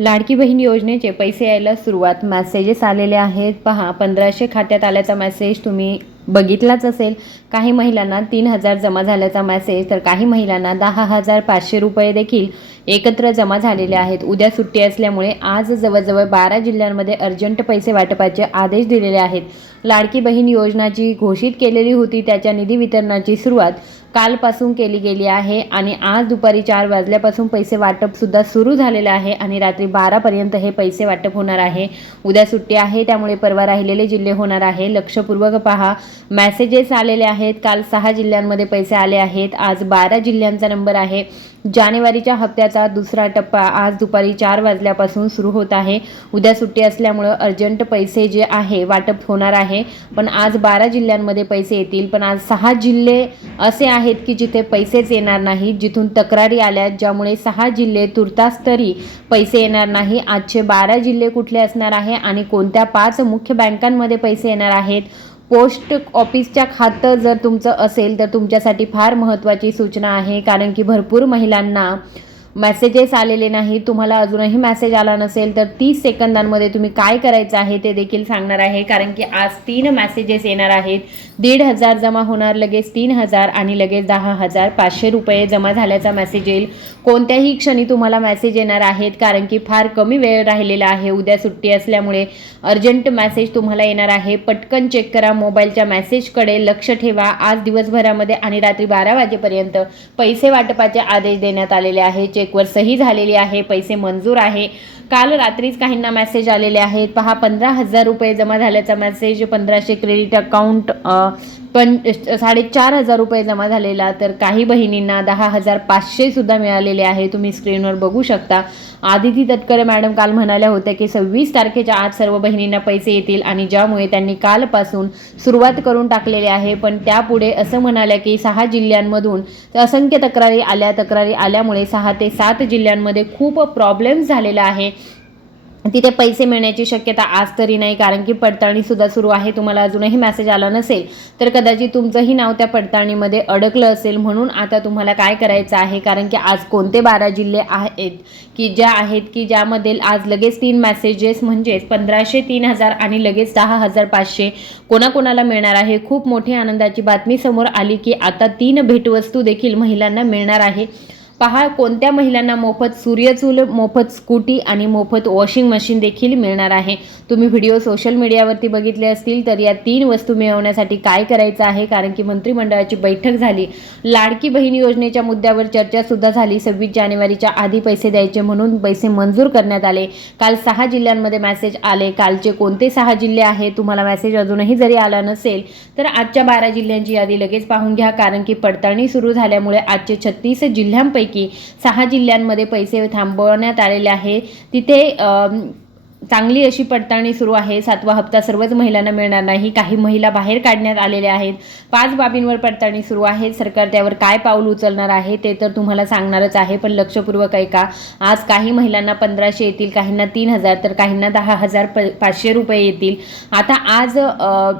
लाडकी बहीण योजनेचे पैसे यायला सुरुवात. मेसेजेस आलेले आहेत. पहा पंधराशे खात्यात आल्याचा मेसेज तुम्ही बघितलाच असेल. काही महिलांना तीन हजार जमा झाल्याचा मेसेज तर काही महिलांना दहा हजार पाचशे रुपये देखील एकत्र जमा झालेले आहेत. उद्या सुट्टी असल्यामुळे आज जवळजवळ बारा जिल्ह्यांमध्ये अर्जंट पैसे वाटपाचे आदेश दिलेले आहेत. लाडकी बहीण योजना जी घोषित केलेली होती त्याच्या निधी वितरणाची सुरुवात कालपासून केली गेली आहे आणि आज दुपारी चार वाजल्यापासून पैसे वाटपसुद्धा सुरू झालेलं आहे आणि रात्री बारापर्यंत हे पैसे वाटप होणार आहे. उद्या सुट्टी आहे त्यामुळे परवा राहिलेले जिल्हे होणार आहे. लक्षपूर्वक पहा मॅसेजेस आलेले आहेत. काल सहा जिल्ह्यांमध्ये पैसे आले आहेत. आज बारा जिल्ह्यांचा नंबर आहे. जानेवारीच्या हप्त्याचा दुसरा टप्पा आज दुपारी चार वाजल्यापासून सुरू होत आहे. उद्या सुट्टी असल्यामुळं अर्जंट पैसे जे आहे वाटप होणार आहे. पण आज बारा जिल्ह्यांमध्ये पैसे येतील. पण आज सहा जिल्हे असे आहेत की जिथे पैसेच येणार नाहीत जिथून तक्रारी आल्यात ज्यामुळे सहा जिल्हे तुर्तास तरी पैसे येणार नाही आजचे बारा जिल्हे कुठले असणार आहे आणि कोणत्या पाच मुख्य बँकांमध्ये पैसे येणार आहेत? पोस्ट ऑफिसच्या खातं जर तुमचं असेल तर तुमच्यासाठी फार महत्त्वाची सूचना आहे कारण की भरपूर महिलांना मेसेजेस आलेले नाही तुम्हाला अजूनही मेसेज आला नसेल तर तीस सेकंदांमध्ये तुम्ही काय करायचं आहे ते देखील सांगणार आहे. कारण की आज तीन मेसेजेस येणार आहेत. दीड हजार जमा होणार लगेच तीन हजार आणि लगेच दहा हजार पाचशे रुपये जमा झाल्याचा मेसेज येईल. कोणत्याही क्षणी तुम्हाला मेसेज येणार आहेत. कारण की फार कमी वेळ राहिलेला आहे. उद्या सुट्टी असल्यामुळे अर्जंट मेसेज तुम्हाला येणार आहे. पटकन चेक करा. मोबाईलच्या मेसेजकडे लक्ष ठेवा. आज दिवसभरामध्ये आणि रात्री बारा वाजेपर्यंत पैसे वाटपाचे आदेश देण्यात आलेले आहे. चेकवर सही झालेली आहे पैसे मंजूर आहे. काल रात्रीच काहींना मेसेज आलेले आहेत. पहा पंधरा हजार रुपये जमा झाल्याचा मेसेज पंधराशे क्रेडिट अकाउंट पण साडेचार हजार रुपये जमा झालेला तर काही बहिणींना दहा हजार पाचशेसुद्धा मिळालेले आहे. तुम्ही स्क्रीनवर बघू शकता. आदिती तटकरे मॅडम काल म्हणाल्या होत्या की सव्वीस तारखेच्या आज सर्व बहिणींना पैसे येतील आणि ज्यामुळे त्यांनी कालपासून सुरुवात करून टाकलेली आहे. पण त्यापुढे असं म्हणाल्या की सहा जिल्ह्यांमधून असंख्य तक्रारी आल्या. तक्रारी आल्यामुळे सहा ते सात जिल्ह्यांमध्ये खूप प्रॉब्लेम्स झालेला आहे. तिथे पैसे मिळण्याची शक्यता आज तरी नाही कारण की पडताळणीसुद्धा सुरू आहे. तुम्हाला अजूनही मेसेज आला नसेल तर कदाचित तुमचंही नाव त्या पडताळणीमध्ये अडकलं असेल. म्हणून आता तुम्हाला काय करायचं आहे? कारण की आज कोणते बारा जिल्हे आहेत की ज्या आहेत की ज्यामध्ये आज लगेच तीन मेसेजेस म्हणजेच पंधराशे तीन हजार आणि लगेच दहा हजार पाचशे कोणाकोणाला मिळणार आहे? खूप मोठी आनंदाची बातमी समोर आली की आता तीन भेटवस्तू देखील महिलांना मिळणार आहे. पहा कोणत्या महिलांना मोफत सूर्यचूल मोफत स्कूटी आणि मोफत वॉशिंग मशीन देखील मिळणार आहे? तुम्ही व्हिडिओ सोशल मीडियावरती बघितले असतील तर या तीन वस्तू मिळवण्यासाठी काय करायचं आहे? कारण की मंत्रिमंडळाची बैठक झाली. लाडकी बहीण योजनेच्या मुद्द्यावर चर्चा सुद्धा झाली. सव्वीस जानेवारीच्या आधी पैसे द्यायचे म्हणून पैसे मंजूर करण्यात आले. काल सहा जिल्ह्यांमध्ये मेसेज आले. कालचे कोणते सहा जिल्हे आहेत? तुम्हाला मॅसेज अजूनही जरी आला नसेल तर आजच्या बारा जिल्ह्यांची यादी लगेच पाहून घ्या. कारण की पडताळणी सुरू झाल्यामुळे आजचे छत्तीस जिल्ह्यांपैकी सहा जिल्ह्यांमध्ये पैसे थांबवण्यात आलेले आहे. तिथे चांगली अशी पडताळणी सुरू आहे. सातवा हप्ता सर्वच महिलांना मिळणार नाही. काही महिला बाहेर काढण्यात आलेल्या आहेत. पाच बाबींवर पडताळणी सुरू आहे. सरकार त्यावर काय पाऊल उचलणार आहे ते तर तुम्हाला सांगणारच आहे पण लक्षपूर्वक ऐका. आज काही महिलांना पंधराशे येतील काहींना तीन हजार तर काहींना दहा हजार प पाचशे रुपये येतील. आता आज आ,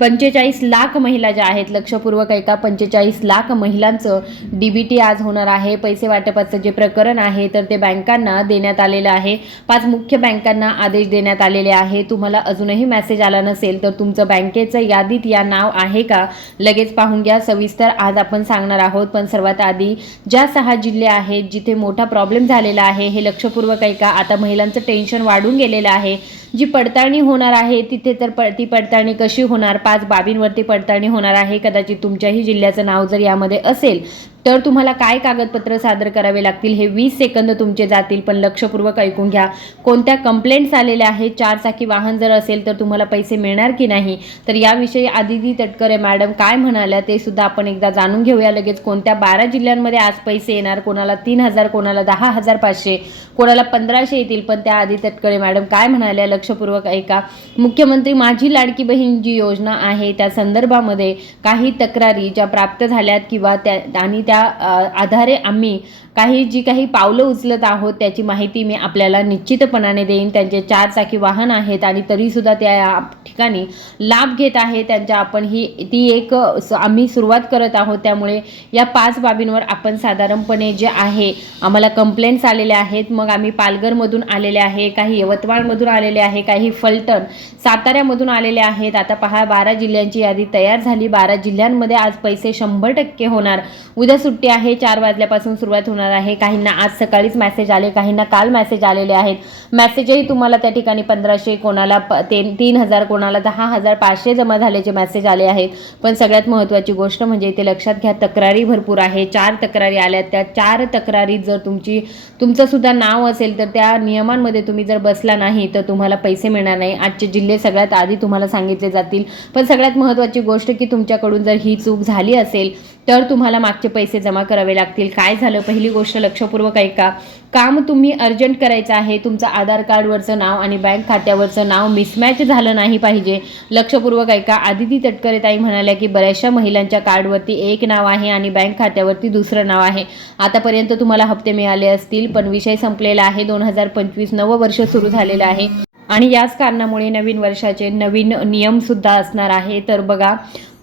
पंचेचाळीस लाख महिला ज्या आहेत लक्षपूर्वक ऐका पंचेचाळीस लाख महिलांचं डी बी टी आज होणार आहे. पैसे वाटपाचं जे प्रकरण आहे तर ते बँकांना देण्यात आलेलं आहे. पाच मुख्य बँकांना आदेश देण्यात आलेले आहे. तुम्हाला अजूनही मेसेज आला नसेल तर तुमचं बँकेचं यादीत या नाव आहे का? लगेच पाहून घ्या. सविस्तर आज आपण सांगणार आहोत पण सर्वात आधी ज्या सहा जिल्हे आहेत जिथे मोठा प्रॉब्लेम झालेला आहे हे लक्षपूर्वक ऐका. आता महिलांचं टेन्शन वाढून गेलेलं आहे. जी पडताळणी होणार आहे तिथे तर प ती पडताळणी कशी होणार? पाच बाबींवरती पडताळणी होणार आहे. कदाचित तुमच्याही जिल्ह्याचं नाव जर यामध्ये असेल तर तुम्हाला काय कागदपत्र सादर करावे लागतील हे वीस सेकंद तुमचे जातील पण लक्षपूर्वक ऐकून घ्या. कोणत्या कंप्लेंट्स आलेल्या आहेत चार चाकी वाहन जर असेल तर तुम्हाला पैसे मिळणार की नाही? तर याविषयी आदिती तटकरे मॅडम काय म्हणाल्या ते सुद्धा आपण एकदा जाणून घेऊया. लगेच कोणत्या बारा जिल्ह्यांमध्ये आज पैसे येणार? कोणाला तीन हजार कोणाला दहा हजार पाचशे कोणाला पंधराशे येतील? पण त्या आधी तटकरे मॅडम काय म्हणाल्या? लक्षपूर्वक ऐका. मुख्यमंत्री माझी लाडकी बहीण जी योजना आहे त्या संदर्भामध्ये काही तक्रारी ज्या प्राप्त झाल्यात किंवा त्या आणि त्या त्या आधारे आम्ही काही जी काही पावलं उचलत आहोत त्याची माहिती मी आपल्याला निश्चितपणाने देईन. त्यांचे चार चाकी वाहन आहेत आणि तरीसुद्धा त्या ठिकाणी लाभ घेत आहे. त्यांच्या आपण ही ती एक स- आम्ही सुरुवात करत आहोत. त्यामुळे या पाच बाबींवर आपण साधारणपणे जे आहे आम्हाला कंप्लेंट्स आलेल्या आहेत. मग आम्ही पालघरमधून आलेले आहे काही यवतमाळमधून आलेले आहे काही फलटण साताऱ्यामधून आलेले आहेत. आता पहा बारा जिल्ह्यांची यादी तयार झाली. बारा जिल्ह्यांमध्ये आज पैसे शंभर टक्के होणार. उद्या सुट्टी आहे चार वाजल्यापासून सुरुवात होणार आहे. काहींना आज सकाळीच मेसेज आले काहींना काल मेसेज आलेले आहेत. मेसेजही तुम्हाला त्या ठिकाणी पंधराशे कोणाला प ते तीन हजार कोणाला दहा हजार पाचशे जमा झाल्याचे मेसेज आले आहेत. पण सगळ्यात महत्त्वाची गोष्ट म्हणजे इथे लक्षात घ्या तक्रारी भरपूर आहे. चार तक्रारी आल्यात त्या चार तक्रारीत जर तुमची तुमचं सुद्धा नाव असेल तर त्या नियमांमध्ये तुम्ही जर बसला नाही तर तुम्हाला पैसे मिळणार नाही. आजचे जिल्हे सगळ्यात आधी तुम्हाला सांगितले जातील. पण सगळ्यात महत्त्वाची गोष्ट की तुमच्याकडून जर ही चूक झाली असेल तर तुम्हाला मागचे पैसे जमा करावे लागतील. काय झालं? पहिली गोष्ट लक्षपूर्वक ऐका. काम तुम्ही अर्जंट करायचं आहे. तुमचं आधार कार्डवरचं नाव आणि बँक खात्यावरचं नाव मिसमॅच झालं नाही पाहिजे. लक्षपूर्वक ऐका. आदिती तटकरे ताई म्हणाल्या की बऱ्याचशा महिलांच्या कार्डवरती एक नाव आहे आणि बँक खात्यावरती दुसरं नाव आहे. आतापर्यंत तुम्हाला हप्ते मिळाले असतील पण विषय संपलेला आहे. दोन हजार पंचवीस नवं वर्ष सुरू झालेलं आहे आणि याच कारणामुळे नवीन वर्षाचे नवीन नियमसुद्धा असणार आहे. तर बघा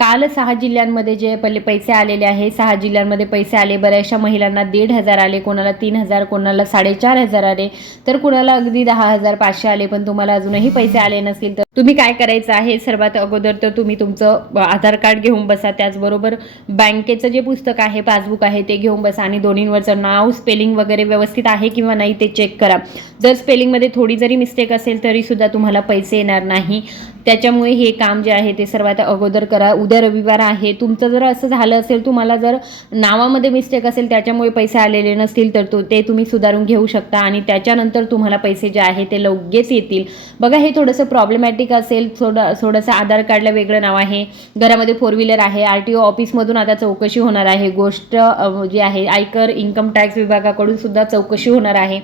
काल सहा जिल्ह्यांमध्ये जे पहिले पैसे आलेले आहे सहा जिल्ह्यांमध्ये पैसे आले बऱ्याचशा महिलांना दीड हजार आले कोणाला तीन हजार कोणाला साडेचार हजार आले तर कुणाला अगदी दहा हजार पाचशे आले पण तुम्हाला अजूनही पैसे आले नसतील तर तुम्ही काय करायचं आहे? सर्वात अगोदर तर तुम्ही तुमचं आधार कार्ड घेऊन बसा त्याचबरोबर बँकेचं जे पुस्तक आहे पासबुक आहे ते घेऊन बसा आणि दोन्हींवरचं नाव स्पेलिंग वगैरे व्यवस्थित आहे किंवा नाही ते चेक करा. जर स्पेलिंगमध्ये थोडी जरी मिस्टेक असेल तरीसुद्धा तुम्हाला पैसे येणार नाही. त्याच्यामुळे हे काम जे आहे ते सर्वात अगोदर करा. उद्या रविवार आहे. तुमचं जर असं झालं असेल तुम्हाला जर नावामध्ये मिस्टेक असेल त्याच्यामुळे पैसे आलेले नसतील तर तो ते तुम्ही सुधारून घेऊ शकता आणि त्याच्यानंतर तुम्हाला पैसे जे आहे ते लगेच येतील. बघा हे थोडंसं प्रॉब्लेमॅटिक असेल. थोडं थोडंसं आधार कार्डला वेगळं नाव आहे. घरामध्ये फोर व्हीलर आहे. आर टी ओ ऑफिसमधून आता चौकशी होणार आहे. गोष्ट जी आहे आयकर इन्कम टॅक्स विभागाकडून सुद्धा चौकशी होणार आहे.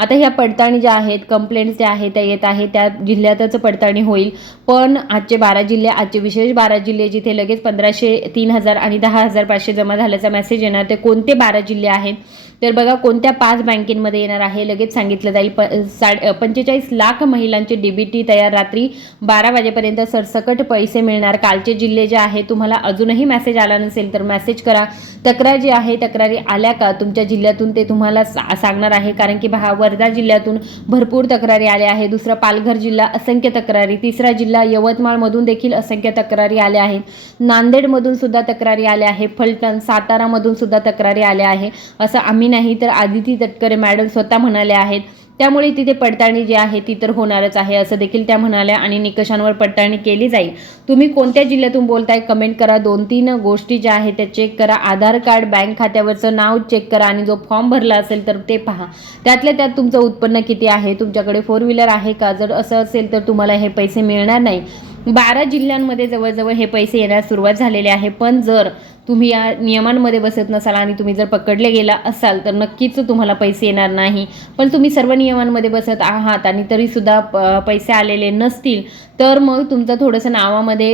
आता ह्या पडताळणी ज्या आहेत कंप्लेंट्स ज्या आहेत त्या येत आहेत. त्या जिल्ह्यातच पडताळणी होईल. पण आजचे बारा जिल्हे आजचे विशेष बारा जिल्हे जिथे लगेच पंधराशे तीन हजार आणि दहा हजार पाचशे जमा झाल्याचा मेसेज येणार. ते कोणते बारा जिल्हे आहेत? तर बघा कोणत्या पाच बँकेमध्ये येणार आहे? लगेच सांगितलं जाईल. प साडे पंचेचाळीस लाख महिलांचे डीबीटी तयार रात्री बारा वाजेपर्यंत सरसकट पैसे मिळणार. कालचे जिल्हे जे आहे तुम्हाला अजूनही मेसेज आला नसेल तर मेसेज करा. तक्रार जी आहे तक्रारी आल्या का? तुमच्या जिल्ह्यातून ते तुम्हाला सा सांगणार आहे. कारण की पहा वर्धा जिल्ह्यातून भरपूर तक्रारी आल्या आहे दुसरा पालघर जिल्हा असंख्य तक्रारी. तिसरा जिल्हा यवतमाळमधून देखील असंख्य तक्रारी आल्या आहेत. नांदेडमधून सुद्धा तक्रारी आल्या आहे फलटण सातारामधून सुद्धा तक्रारी आल्या आहे असं आम्ही नाही तर आदिती तटकरे मॅडम स्वतः म्हणाल्या आहेत त्यामुळे तिथे पडताळणी जी आहे ती तर होणारच आहे असं देखील त्या म्हणाल्या आणि निकषांवर पडताळणी केली जाईल. तुम्ही कोणत्या जिल्ह्यातून बोलताय कमेंट करा. दोन तीन गोष्टी ज्या आहेत त्या चेक करा. आधार कार्ड बँक खात्यावरचं नाव चेक करा आणि जो फॉर्म भरला असेल तर ते पहा. त्यातल्या त्यात तुमचं उत्पन्न किती आहे? तुमच्याकडे फोर व्हीलर आहे का? जर असं असेल तर तुम्हाला हे पैसे मिळणार नाही. बारा जिल्ह्यांमध्ये जवळजवळ हे पैसे येण्यास सुरुवात झालेली आहे. पण जर तुम्ही या नियमांमध्ये बसत नसाल आणि तुम्ही जर पकडले गेला असाल तर नक्कीच तुम्हाला पैसे येणार नाही. पण तुम्ही सर्व नियमांमध्ये बसत आहात आणि तरीसुद्धा प- पैसे आलेले नसतील तर मग तुमचं थोडंसं नावामध्ये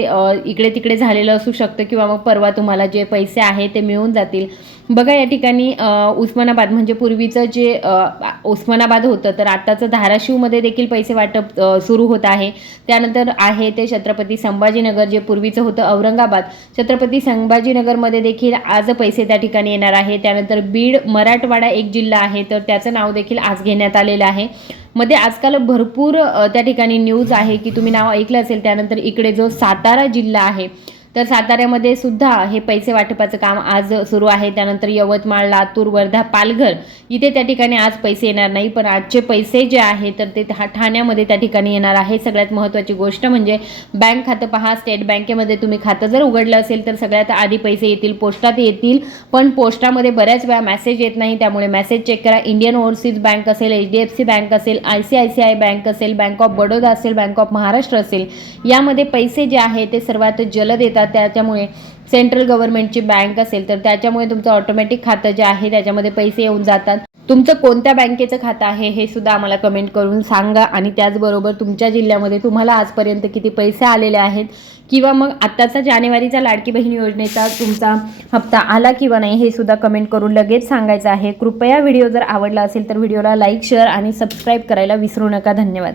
इकडे तिकडे झालेलं असू शकतं किंवा मग परवा तुम्हाला जे पैसे आहे ते मिळून जातील. बघा या ठिकाणी उस्मानाबाद म्हणजे पूर्वीचं जे उस्मानाबाद होतं तर आत्ताचं धाराशिवमध्ये देखील पैसे वाटप सुरू होत आहे. त्यानंतर आहे ते छत्रपती संभाजीनगर जे पूर्वीचं होतं औरंगाबाद. छत्रपती मध्ये देखील आज पैसे त्या ठिकाणी येणार आहे. त्यानंतर बीड मराठवाडा एक जिल्हा आहे. तर त्याचं नाव देखील आज घेण्यात आलेलं आहे. मध्ये आजकाल भरपूर त्या ठिकाणी न्यूज आहे की तुम्ही नाव ऐकलं असेल. त्यानंतर इकडे जो सातारा जिल्हा आहे तर साताऱ्यामध्ये सुद्धा हे पैसे वाटपाचं काम आज सुरू आहे. त्यानंतर यवतमाळ लातूर वर्धा पालघर इथे त्या ठिकाणी आज पैसे येणार नाही पण आजचे पैसे जे आहे तर ते ठाण्यामध्ये त्या ठिकाणी येणार आहे. सगळ्यात महत्त्वाची गोष्ट म्हणजे बँक खातं पहा स्टेट बँकेमध्ये तुम्ही खातं जर उघडलं असेल तर सगळ्यात आधी पैसे येतील पोस्टात येतील पण पोस्टामध्ये बऱ्याच वेळा मेसेज येत नाही. त्यामुळे मेसेज चेक करा. इंडियन ओव्हरसीज बँक असेल H D F C bank असेल I C I C I bank असेल बँक ऑफ बडोदा असेल बँक ऑफ महाराष्ट्र असेल यामध्ये पैसे जे आहे ते सर्वात जलद येतात. त्याच्यामुळे सेंट्रल गव्हर्नमेंटची बँक असेल तर त्याच्यामुळे तुमचं ऑटोमॅटिक खातं जे आहे त्याच्यामध्ये पैसे येऊन जातात. तुमचं कोणत्या बँकेचं खातं आहे हे सुद्धा आम्हाला कमेंट करून सांगा आणि त्याचबरोबर तुमच्या जिल्ह्यामध्ये तुम्हाला आजपर्यंत किती पैसे आलेले आहेत किंवा मग आत्ताचा जानेवारीचा लाडकी बहीण योजनेचा तुमचा हप्ता आला किंवा नाही हे सुद्धा कमेंट करून लगेच सांगायचं आहे. कृपया व्हिडिओ जर आवडला असेल तर व्हिडिओला लाईक शेअर आणि सबस्क्राईब करायला विसरू नका. धन्यवाद.